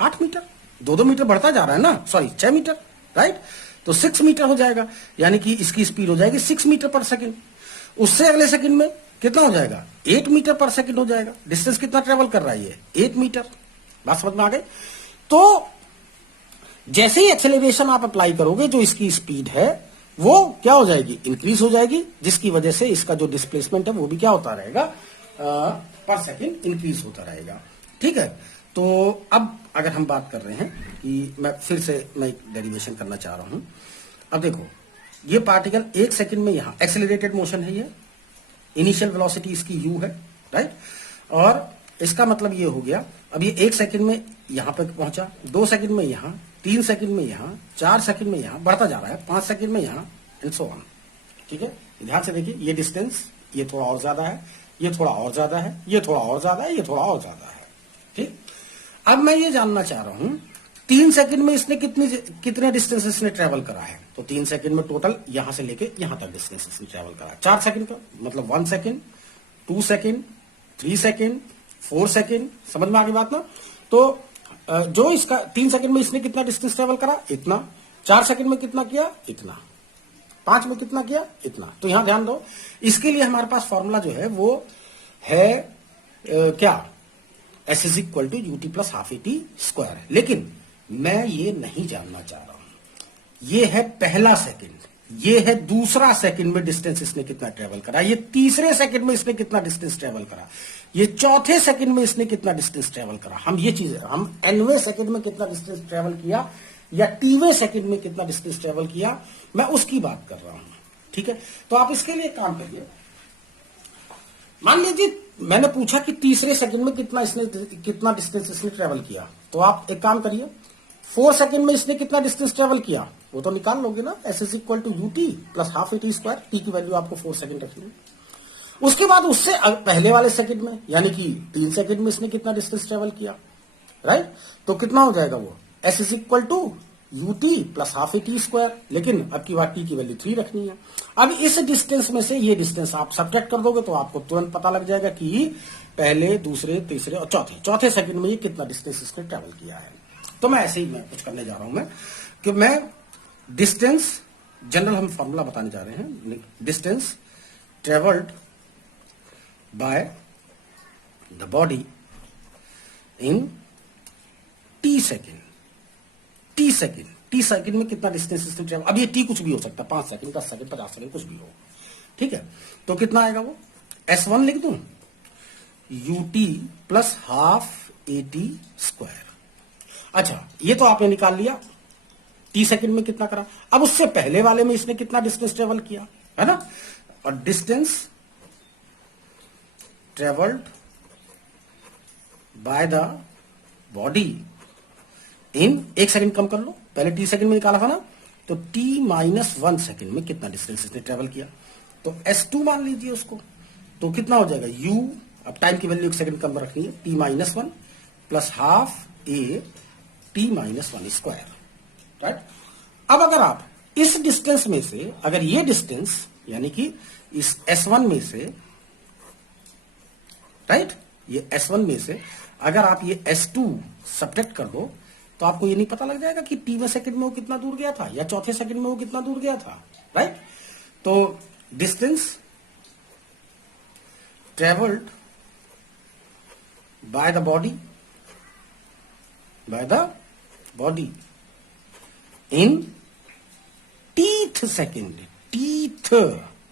8 मीटर। 2-2 मीटर बढ़ता जा रहा है ना, सॉरी 6 मीटर, राइट। तो 6 मीटर हो जाएगा, यानी कि इसकी स्पीड हो जाएगी 6 मीटर पर सेकेंड। उससे अगले सेकंड में कितना हो जाएगा? 8 मीटर पर सेकंड हो जाएगा। डिस्टेंस कितना ट्रेवल कर रहा है ये? 8 मीटर। बात समझ में आ गई? तो जैसे ही एक्सेलरेशन आप अप्लाई करोगे, जो इसकी स्पीड है वो क्या हो जाएगी? इंक्रीज हो जाएगी, जिसकी वजह से इसका जो डिस्प्लेसमेंट है वो भी क्या होता रहेगा? पर सेकंड इंक्रीज होता रहेगा, ठीक है। तो अब अगर हम बात कर रहे हैं कि मैं फिर से डेरिवेशन करना चाह रहा हूं। अब देखो, ये पार्टिकल 1 सेकंड में यहां एक्सेलरेटेड मोशन है, ये इनिशियल वेलोसिटी इसकी u है, राइट। और इसका मतलब ये हो गया, अब ये 1 सेकंड में यहां पर पहुंचा, 2 सेकंड में यहां, 3 सेकंड में यहां, 4 सेकंड में यहां, बढ़ता जा रहा है, 5 सेकंड में यहां, एंड सो ऑन, ठीक है। ध्यान से देखिए, ये डिस्टेंस ये थोड़ा और ज्यादा है, ये थोड़ा और ज्यादा है, ये थोड़ा और ज्यादा है, ये थोड़ा और ज्यादा है, ठीक। अब मैं ये जानना चाह रहा हूं 3 सेकंड में इसने कितने डिस्टेंस इसने ट्रेवल करा है? तो 3 सेकंड में टोटल यहां से लेके यहां तक डिस्टेंस इसने ट्रेवल करा। 4 सेकंड का मतलब 1 सेकंड, 2 सेकंड, 3 सेकंड, 4 सेकंड, समझ में आ गई बात ना। तो जो इसका 3 सेकंड में इसने कितना डिस्टेंस ट्रेवल करा? इतना। 4 सेकंड में कितना किया? इतना। 5 में कितना किया? इतना। तो यहां ध्यान दो, इसके लिए हमारे पास फॉर्मूला जो है वो है क्या? S is equal to u t plus half a t square. लेकिन मैं ये नहीं जानना चाह रहा हूं। ये है पहला सेकंड, ये है दूसरा सेकंड में डिस्टेंस इसने कितना ट्रेवल करा, ये तीसरे सेकंड में इसने कितना डिस्टेंस ट्रेवल करा, ये चौथे सेकंड में इसने कितना डिस्टेंस ट्रेवल करा। हम ये चीज, हम एनवे सेकंड में कितना डिस्टेंस ट्रेवल किया या टीवे सेकंड में कितना डिस्टेंस ट्रेवल किया, मैं उसकी बात कर रहा हूं, ठीक है। तो आप इसके लिए काम करिए। मान लीजिए मैंने पूछा कि तीसरे सेकंड में कितना डिस्टेंस इसने ट्रेवल किया, तो आप एक काम करिए, 4 सेकंड में इसने कितना डिस्टेंस ट्रेवल किया वो तो निकाल लोगे ना। S is equal to u t plus half a t square, t की वैल्यू आपको 4 सेकंड रखनी है। उसके बाद उससे पहले वाले सेकंड में, यानी कि 3 सेकंड में इसने कितना डिस्टेंस ट्रेवल किया, राइट। तो कितना हो जाएगा वो? S is equal to u t plus half a t square. लेकिन अब की बार टी की वैल्यू 3 रखनी है। अब इस डिस्टेंस में से ये डिस्टेंस आप सब्ट्रैक्ट कर दोगे तो आपको तुरंत पता लग जाएगा कि पहले, दूसरे, तीसरे और चौथे सेकंड में ये कितना डिस्टेंस इसने ट्रेवल किया है। तो मैं ऐसे ही मैं कुछ करने जा रहा हूं मैं, कि मैं डिस्टेंस जनरल हम फॉर्मूला बताने जा रहे हैं। Distance travelled by the body in T second. T second में कितना डिस्टेंस इसने ट्रेवल, अब ये टी कुछ भी हो सकता है, 5 सेकेंड, 10 सेकेंड, 50 सेकेंड, कुछ भी हो, ठीक है। तो कितना आएगा वो, S1 लिख दूं, UT plus half AT square. अच्छा, ये तो आपने निकाल लिया टी सेकेंड में कितना करा। अब उससे पहले वाले में इसने कितना डिस्टेंस ट्रेवल किया, है ना। और distance travelled by the body in, 1 second कम कर लो, पहले टी सेकंड में निकाला था ना, तो T-1 सेकंड में कितना डिस्टेंस इसने ट्रेवल किया। तो S2 मान लीजिए उसको, तो कितना हो जाएगा U, अब टाइम की वैल्यू 1 सेकंड कम रखनी है, T-1 plus half A T-1 square, right. अब अगर आप इस डिस्टेंस में से, अगर ये डिस्टेंस यानी कि इस S1 में से, राइट, ये S1 में से अगर आप ये S2 सब्ट्रैक्ट कर दो, तो आपको ये नहीं पता लग जाएगा कि T सेकंड में वो कितना दूर गया था या चौथे सेकंड में वो कितना दूर गया था, राइट। तो distance travelled by the body in teeth second, teeth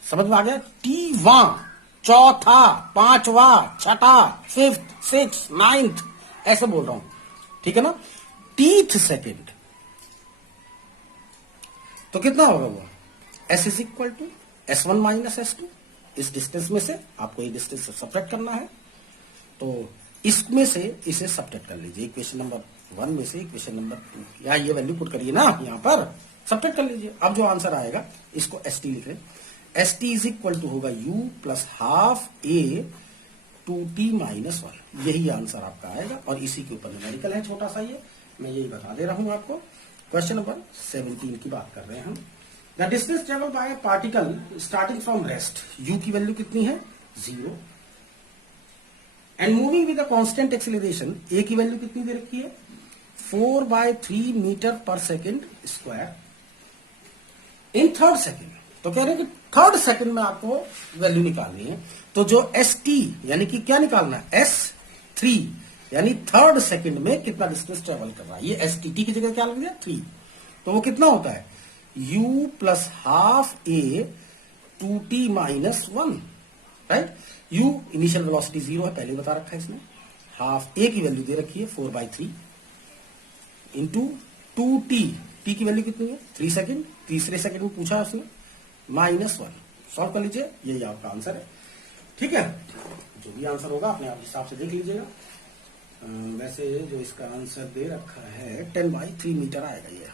समझ में आ गया, T1 चौथा, 5वां, 6ठा, 5th, 6th, 9th, ऐसे बोल रहा हूं, ठीक है ना। टीथ सेकेंड, तो कितना होगा वो, S is equal to S1 minus S2। इस डिस्टेंस में से आपको ये डिस्टेंस सब्ट्रैक्ट करना है, तो इसमें से इसे सब्ट्रैक्ट कर लीजिए, इक्वेशन नंबर 1 में से इक्वेशन नंबर 2, यहां ये वैल्यू पुट करिए ना, यहां पर सब्ट्रैक्ट कर लीजिए। अब जो आंसर आएगा इसको ST लिख रहे, ST इज इक्वल टू होगा U plus half A 2T-1, यही आंसर आपका आएगा। और इसी के ऊपर न्यूमेरिकल है छोटा सा, ये मैं यही बता दे रहा हूं आपको। क्वेश्चन नंबर 17 की बात कर रहे हैं हम। The distance travel by particle starting from rest, U की वैल्यू कितनी है 0, and moving with a constant acceleration, A की वैल्यू कितनी दे रखी है 4/3 metre per second square in third second. तो कह रहे हैं कि थर्ड सेकेंड में आपको वैल्यू निकालनी है, तो जो ST यानी कि क्या निकालना है S3, यानी थर्ड सेकंड में कितना डिस्टेंस ट्रेवल कर रहा है, ये ST, T की जगह क्या लग गया 3, तो वो कितना होता है U plus half A 2T-1, right. U initial velocity 0 है, पहले बता रखा है इसने, हाफ A की वैल्यू दे रखी है 4/3 इंटू 2T, T की वैल्यू कितनी है 3 सेकंड, तीसरे सेकंड में पूछा है उसने, -1। सॉल्व कर लीजिए, यही आपका आंसर है, ठीक है। जो भी आंसर होगा अपने आप हिसाब से देख लीजिएगा। वैसे जो इसका आंसर दे रखा है 10/3 मीटर आएगा ये,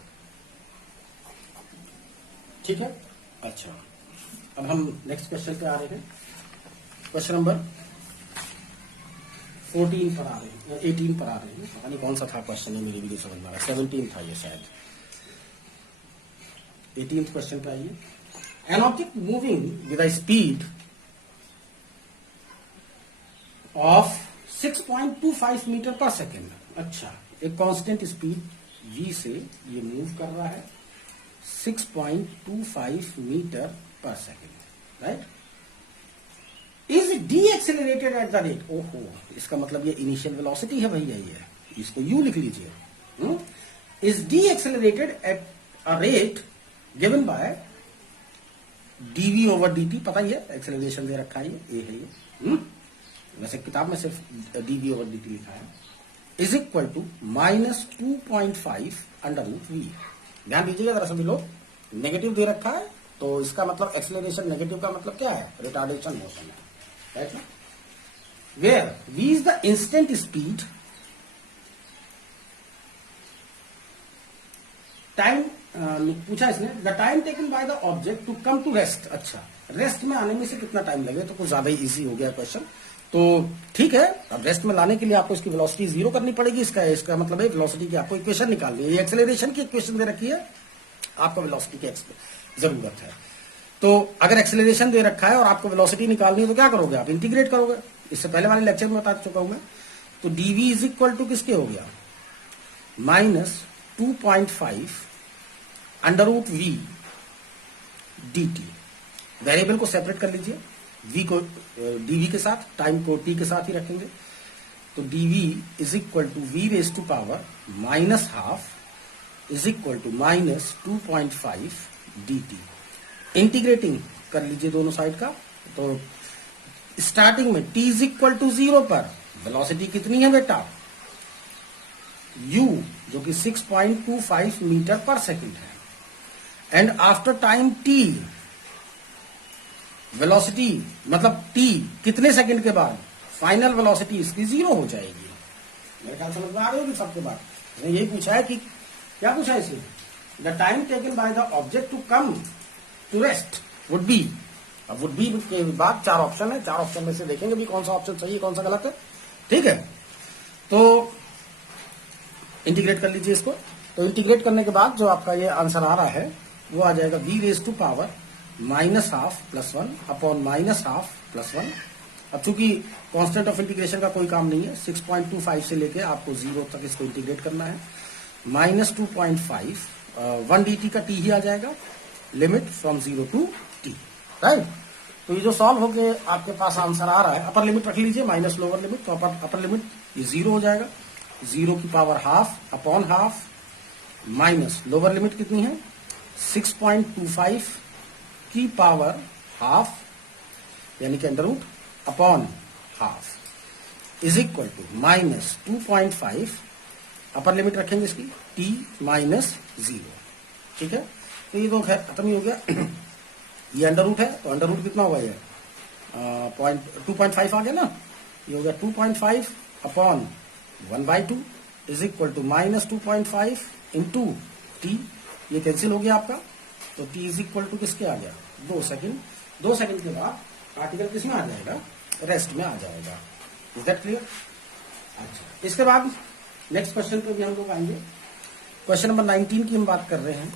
ठीक है। अच्छा, अब हम नेक्स्ट क्वेश्चन पे आ रहे हैं। क्वेश्चन नंबर 14 पर आ रहे हैं, 18 पर आ रहे हैं, पता नहीं कौन सा था क्वेश्चन है, मेरी भी समझ में आ रहा है, 17 था ये शायद। 18th क्वेश्चन पे आइए। An object moving with a speed of 6.25 metre per second. अच्छा, एक कांस्टेंट स्पीड v से ये मूव कर रहा है 6.25 metre per second, right. Is D accelerated at the rate, ओहो, इसका मतलब ये इनिशियल वेलोसिटी है भैया, ये इसको u लिख लीजिए। Is D accelerated at a rate given by dv over dt, पता ही है एक्सेलरेशन दे रखा है, ये है ये, वैसे किताब में सिर्फ dv ओवर dt लिखा है, इज इक्वल टू -2.5 √v। ध्यान दीजिएगा जरा सभी लोग, नेगेटिव दे रखा है, तो इसका मतलब एक्सेलरेशन नेगेटिव का मतलब क्या है, रिटार्डेशन मोशन है, राइट ना। Where v is the instant speed, time पूछा इसने, the time taken by the object to come to rest. अच्छा, रेस्ट में आने में से कितना टाइम लगे, तो कुछ ज्यादा ही इजी हो गया क्वेश्चन, तो ठीक है। अब रेस्ट में लाने के लिए आपको इसकी वेलोसिटी 0 करनी पड़ेगी, इसका मतलब है वेलोसिटी की आपको इक्वेशन निकालनी है, ये एक्सेलरेशन की इक्वेशन दे रखी है, आपको वेलोसिटी की जरूरत है। तो अगर एक्सेलरेशन दे रखा है और आपको वेलोसिटी निकालनी है, तो क्या करोगे आप, इंटीग्रेट करोगे, इससे पहले वाले लेक्चर में बता चुका हूं मैं। तो dv इज इक्वल टू किसके हो गया -2.5 √v dt। वेरिएबल को सेपरेट कर लीजिए, v को dv के साथ, टाइम को t के साथ ही रखेंगे। तो dv is equal to v raise to power minus half is equal to minus 2.5 dt। Integrating कर लीजिए दोनों साइड का। तो स्टार्टिंग में t इज इक्वल टू 0 पर वेलोसिटी कितनी है बेटा, u जो कि 6.25 मीटर पर सेकंड है, and after time t velocity मतलब t कितने सेकंड के बाद फाइनल वेलोसिटी इसकी 0 हो जाएगी। मेरे ख्याल समझ में आ रही होगी सबके बाद। यही पूछा है कि क्या पूछा है इसे, the time taken by the object to come to rest would be. अब वुड बी के बाद 4 ऑप्शन है, 4 ऑप्शन में से देखेंगे भी कौन सा ऑप्शन सही है कौन सा गलत है। ठीक है, तो इंटीग्रेट कर लीजिए इसको। तो इंटीग्रेट करने के बाद जो आपका ये आंसर आ रहा है वो आ जाएगा v raise to power minus half plus 1 upon minus half plus 1। अब चूंकि कांस्टेंट ऑफ इंटीग्रेशन का कोई काम नहीं है, 6.25 से लेके आपको 0 तक इसको इंटीग्रेट करना है। माइनस 2.5 1 dt का t ही आ जाएगा, limit from 0 to t, right. तो ये जो सॉल्व होके आपके पास आंसर आ रहा है, अपर लिमिट रख लीजिए माइनस लोअर लिमिट। तो अपर लिमिट ये 0 हो जाएगा, 0 की power half upon half minus lower limit कितनी है 6.25 की पावर हाफ यानी कि under root upon half is equal to minus 2.5 upper limit रखेंगे इसकी t माइनस 0। ठीक है, तो ये तो खैर खत्म ही हो गया। ये अंडर रूट है तो अंडर रूट कितना होगा, ये 2.5 आ गया ना, ये हो गया 2.5 upon 1/2 is equal to minus 2.5 into t. ये कैंसिल हो गया आपका, तो t इज इक्वल टू किसके आ गया 2 सेकंड। 2 सेकंड के बाद पार्टिकल किस में आ जाएगा, रेस्ट में आ जाएगा। Is that clear? अच्छा, इसके बाद नेक्स्ट क्वेश्चन पे भी हम लोग आएंगे। क्वेश्चन नंबर 19 की हम बात कर रहे हैं।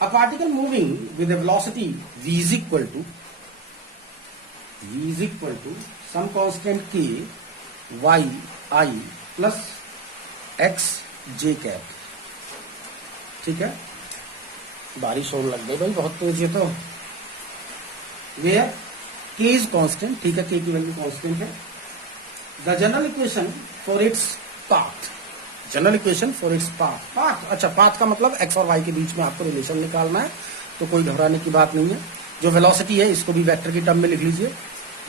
A particle moving with a velocity v is equal to some constant k y I plus x j cap। ठीक है, बारिश होने लग गई भाई बहुत तेज है। तो वेयर k इज कांस्टेंट, ठीक है, k की वैल्यू कांस्टेंट है। The general equation for its path, general equation for its path. अच्छा, पाथ का मतलब x और y के बीच में आपको रिलेशन निकालना है, तो कोई घबराने की बात नहीं है। जो वेलोसिटी है इसको भी वेक्टर की टर्म में लिख लीजिए,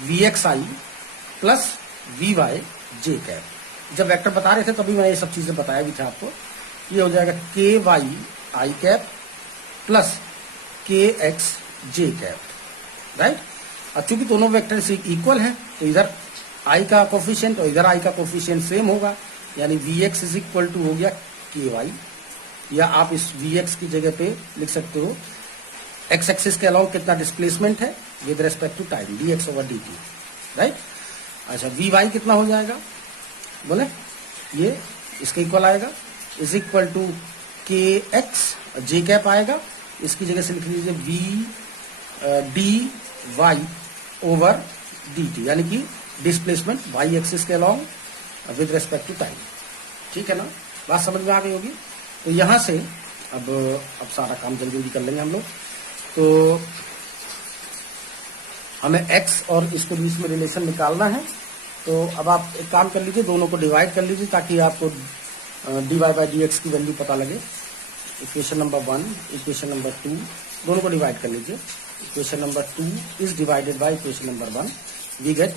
vxi plus vy j cap. जब वेक्टर बता रहे थे तभी मैंने ये सब चीजें बताया भी था आपको। ये हो जाएगा ky i cap plus kx j cap, right. अब चूंकि दोनों वेक्टर से इक्वल हैं तो इधर i का कोफिशिएंट और इधर i का कोफिशिएंट सेम होगा, यानी vx इज इक्वल टू हो गया ky, या आप इस vx की जगह पे लिख सकते हो x एक्सिस के अलावा कितना डिस्प्लेसमेंट है with respect to time dx over dt, right. अच्छा, vy कितना हो जाएगा बोले, ये इसके इक्वल आएगा, is equal to kx j cap आएगा, इसकी जगह से लिख लीजिए v dy ओवर dt, यानी कि डिस्प्लेसमेंट y एक्सिस के अलावा विद रेस्पेक्ट टू टाइम। ठीक है ना, बात समझ में आ गई होगी। तो यहां से अब सारा काम जल्दी जल्दी कर लेंगे हम लोग। तो हमें x और इसके बीच में रिलेशन निकालना है। तो अब आप एक काम कर लीजिए, दोनों को डिवाइड कर लीजिए ताकि आपको dy बाई dx की वैल्यू पता लगे। इक्वेशन नंबर 1, इक्वेशन नंबर 2 दोनों को डिवाइड कर लीजिए। Equation number 2 is divided by equation number 1, we get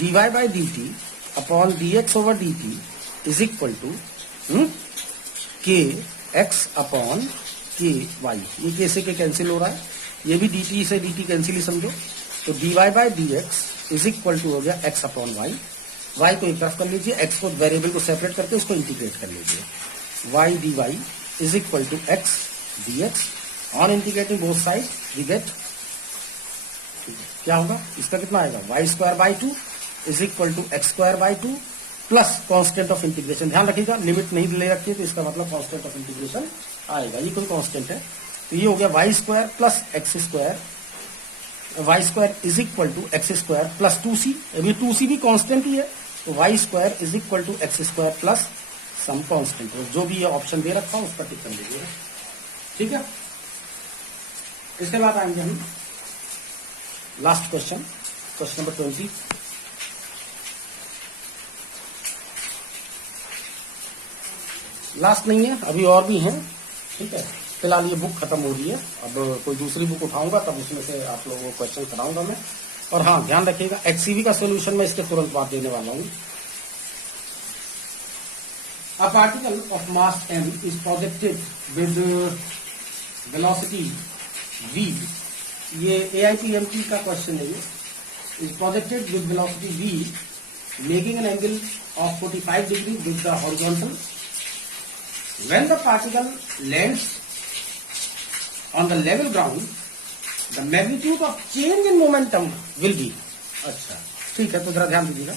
dy by dt upon dx over dt is equal to kx upon ky। ये कैसे के कैंसिल हो रहा है, ये भी dt से dt कैंसिल ही समझो। तो dy by dx is equal to हो गया x अपॉन y। y को एक तरफ कर लीजिए, x को वेरिएबल को सेपरेट करके उसको इंटीग्रेट कर लीजिए। y dy is equal to x dx। On integrating both side we get क्या होगा, इसका कितना आएगा y square by 2 is equal to x square by 2 plus constant of integration. ध्यान रखिएगा लिमिट नहीं ले रखी है तो इसका मतलब कांस्टेंट ऑफ इंटीग्रेशन आएगा, ये कोई कांस्टेंट है। तो ये हो गया y square plus x square, y square is equal to x square plus 2c। अभी 2c भी कांस्टेंट ही है, तो y square is equal to x square plus some constant, जो भी ये ऑप्शन दे रखा हो उस पर टिक कर दीजिएगा, ठीक है। इसके बाद आएंगे हम last question, question number 20। Last नहीं है, अभी और भी हैं, ठीक है। फिलहाल ये बुक खत्म हो रही है, अब कोई दूसरी बुक उठाऊंगा तब उसमें से आप लोगों को क्वेश्चन कराऊंगा मैं। और हाँ, ध्यान रखिएगा एक्ससीवी का सोल्यूशन मैं इसके तुरंत बाद देने वाला हूं। A particle of mass m is projected with velocity v, ये AIPMT का क्वेश्चन है, ये is projected with velocity v making an angle of 45 degree with the horizontal. When the particle lands on the level ground, the magnitude of change in momentum will be, अच्छा ठीक है, तो जरा ध्यान दीजिएगा,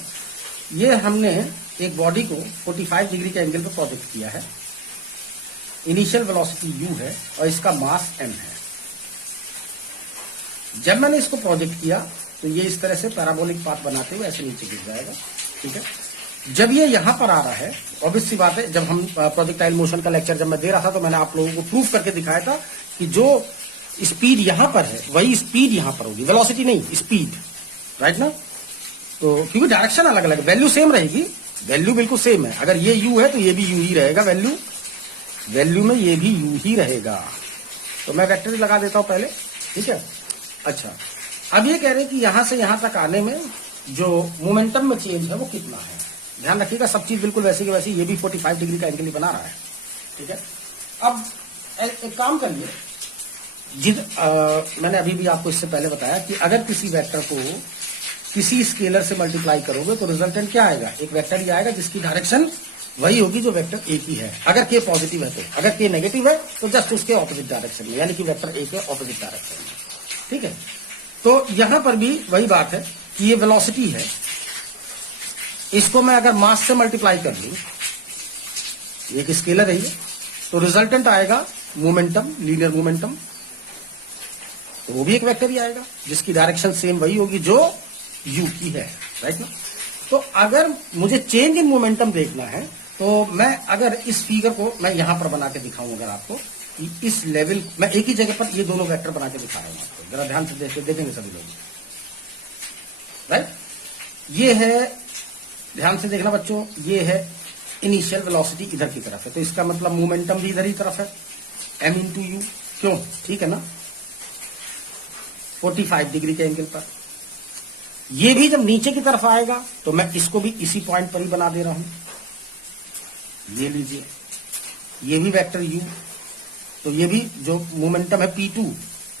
ये हमने एक बॉडी को 45 डिग्री के एंगल पे प्रोजेक्ट किया है, इनिशियल वेलोसिटी u है और इसका मास m है। जब मैंने इसको प्रोजेक्ट किया तो ये इस तरह से पैराबोलिक पाथ बनाते हुए ऐसे नीचे गिर जाएगा, ठीक है। जब ये यहां पर आ रहा है, ऑब्वियस सी बात है, जब हम प्रोजेक्टाइल मोशन का लेक्चर जब मैं दे रहा था तो मैंने आप लोगों को प्रूव करके दिखाया था कि जो स्पीड यहां पर है वही स्पीड यहां पर होगी, वेलोसिटी नहीं, स्पीड, राइट ना। तो क्योंकि डायरेक्शन अलग अलग, वैल्यू सेम रहेगी, वैल्यू बिल्कुल सेम है। अगर ये u है तो ये भी u ही रहेगा, वैल्यू में ये भी u ही रहेगा। तो मैं वेक्टर लगा देता हूं पहले, ठीक है। अच्छा, अब ये कह रहे हैं कि यहां से यहां तक आने में जो मोमेंटम में चेंज है वो कितना है। ध्यान रखिएगा, सब चीज बिल्कुल वैसी की वैसी, ये भी 45 डिग्री का एंगल ही बना रहा है, ठीक है। अब एक काम करिए, मैंने अभी भी आपको इससे पहले बताया कि अगर किसी वेक्टर को किसी स्केलर से मल्टीप्लाई करोगे तो रिजल्टेंट क्या आएगा, एक वेक्टर ही आएगा जिसकी डायरेक्शन वही होगी जो वेक्टर ए की है। अगर के पॉजिटिव है तो, अगर के नेगेटिव है तो जस्ट उसके ऑपोजिट डायरेक्शन में, यानी कि वेक्टर ए के ऑपोजिट डायरेक्शन में, ठीक है। तो यहां पर भी वही बात है कि ये वेलोसिटी है, इसको मैं अगर मास से मल्टीप्लाई कर लूं, एक स्केलर है ये, तो रिजल्टेंट आएगा मोमेंटम, लीनियर मोमेंटम, तो वो भी एक वेक्टर ही आएगा जिसकी डायरेक्शन सेम वही होगी जो u की है, राइट ना। तो अगर मुझे चेंज इन मोमेंटम देखना है तो मैं अगर इस फिगर को मैं यहां पर बना के दिखाऊं, अगर आपको कि इस लेवल, मैं एक ही जगह पर ये दोनों वेक्टर बना के दिखा रहा हूं आपको, जरा ध्यान से देखेंगे सभी लोग, राइट। ये है, ध्यान से देखना बच्चों, ये है इनिशियल वेलोसिटी इधर की तरफ है, तो इसका मतलब मोमेंटम भी इधर ही तरफ है, m इंटू यू, क्यों, ठीक है ना, 45 डिग्री के एंगल पर। ये भी जब नीचे की तरफ आएगा तो मैं इसको भी इसी पॉइंट पर ही बना दे रहा हूं, ये लीजिए, ये भी वेक्टर u, तो ये भी जो मोमेंटम है P2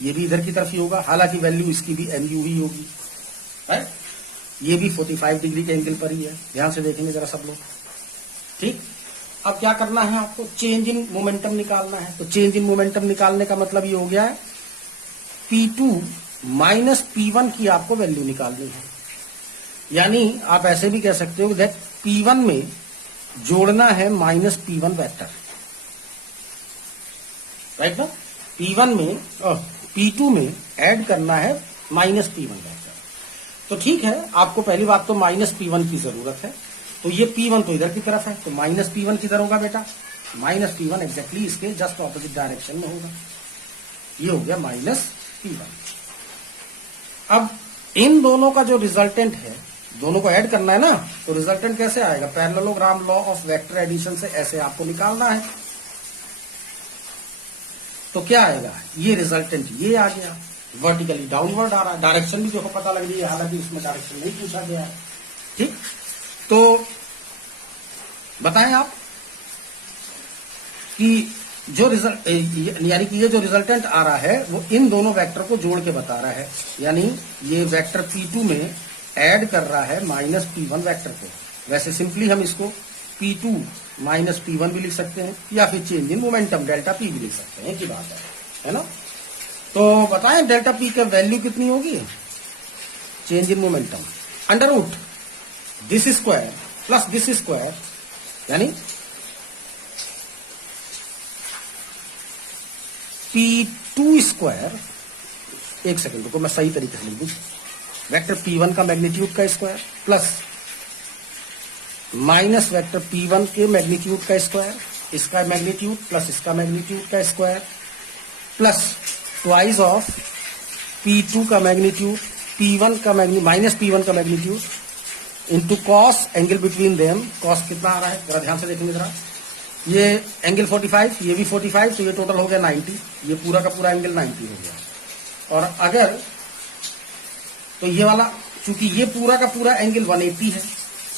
ये भी इधर की तरफ ही होगा, हालांकि वैल्यू इसकी भी mu ही होगी, राइट। ये भी 45 डिग्री के एंगल पर ही है, ध्यान से देखेंगे जरा सब लोग, ठीक। अब क्या करना है आपको, चेंज इन मोमेंटम निकालना है। तो चेंज इन मोमेंटम निकालने का मतलब ये हो गया है P2 माइनस P1 की आपको वैल्यू निकालनी है, यानी आप ऐसे भी कह सकते हो दैट P1 में जोड़ना है माइनस P1 वेक्टर, राइट ना। P1 में P2 में ऐड करना है माइनस P1 वेक्टर। तो ठीक है, आपको पहली बात तो माइनस P1 की जरूरत है, तो ये P1 तो इधर की तरफ है, तो माइनस P1 किधर होगा बेटा, माइनस P1 एग्जैक्टली इसके जस्ट ऑपोजिट डायरेक्शन में होगा, ये हो गया माइनस P1। अब इन दोनों का जो रिजल्टेंट है, दोनों को ऐड करना है ना, तो रिजल्टेंट कैसे आएगा, parallelogram law of vector addition से ऐसे आपको निकालना है। तो क्या आएगा, ये रिजल्टेंट ये आ गया, वर्टिकली डाउनवर्ड आ रहा है, डायरेक्शन भी देखो पता लग रही है, हालांकि इसमें डायरेक्शन नहीं पूछा गया है, ठीक। तो बताएं आप कि जो रिजल्ट, यानी कि ये जो रिजल्टेंट आ रहा है वो इन दोनों वेक्टर को जोड़ के बता रहा है, यानी ये वेक्टर P2 में ऐड कर रहा है माइनस P1 वेक्टर को। वैसे सिंपली हम इसको P2 माइनस P1 भी लिख सकते हैं, या फिर change in momentum delta P भी लिख सकते हैं, एक ही बात है ना। तो बताएं डेल्टा P का वैल्यू कितनी होगी, change in momentum under root this square plus this square, यानी P2 स्क्वायर, एक सेकंड को मैं सही तरीके से लिख दूं, वेक्टर P1 का मैग्नीट्यूड का square plus minus vector P1 के मैग्नीट्यूड का स्क्वायर, इसका मैग्नीट्यूड प्लस इसका मैग्नीट्यूड का square, plus twice of P2 का मैग्नीट्यूड, P1 का मैग्नी माइनस P1 का magnitude into cos angle between them. Cos कितना आ रहा है जरा ध्यान से देखेंगे जरा, ये एंगल 45, ये भी 45, तो ये टोटल हो गया 90, ये पूरा का पूरा एंगल 90 हो गया। और अगर तो ये वाला, चूंकि ये पूरा का पूरा एंगल 180 है,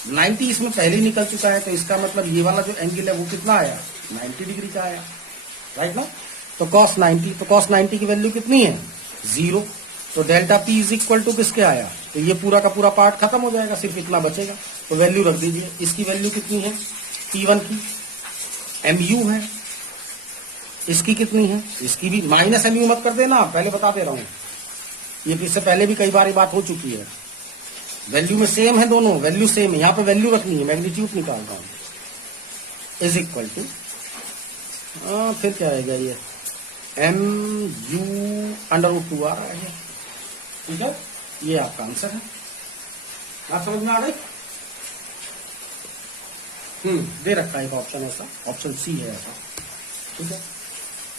90 इसमें पहले ही निकल चुका है, तो इसका मतलब ये वाला जो एंगल है वो कितना आया, 90 डिग्री का आया, राइट ना। तो cos 90, तो cos 90 की वैल्यू कितनी है, 0। तो delta P is equal to किसके आया, तो ये पूरा का पूरा पार्ट खत्म हो जाएगा, सिर्फ इतना बचेगा। तो वैल्यू रख दीजिए, इसकी वैल्यू कितनी है, P1 की mu है, इसकी कितनी है, इसकी भी माइनस mu मत कर देना, पहले बता दे रहा हूं, ये इससे पहले भी कई बार ये बात हो चुकी है। वैल्यू में सेम है दोनों, वैल्यू सेम है, यहां पे वैल्यू रखनी है, मैग्नीट्यूड निकाल रहा हूं, इज इक्वल टू फिर क्या आएगा ये mu√2 आ रहा है, ठीक है। ये आपका आंसर है, आप समझ में आ गई। दे रखा है एक ऑप्शन ऐसा, ऑप्शन सी है ऐसा, ठीक है।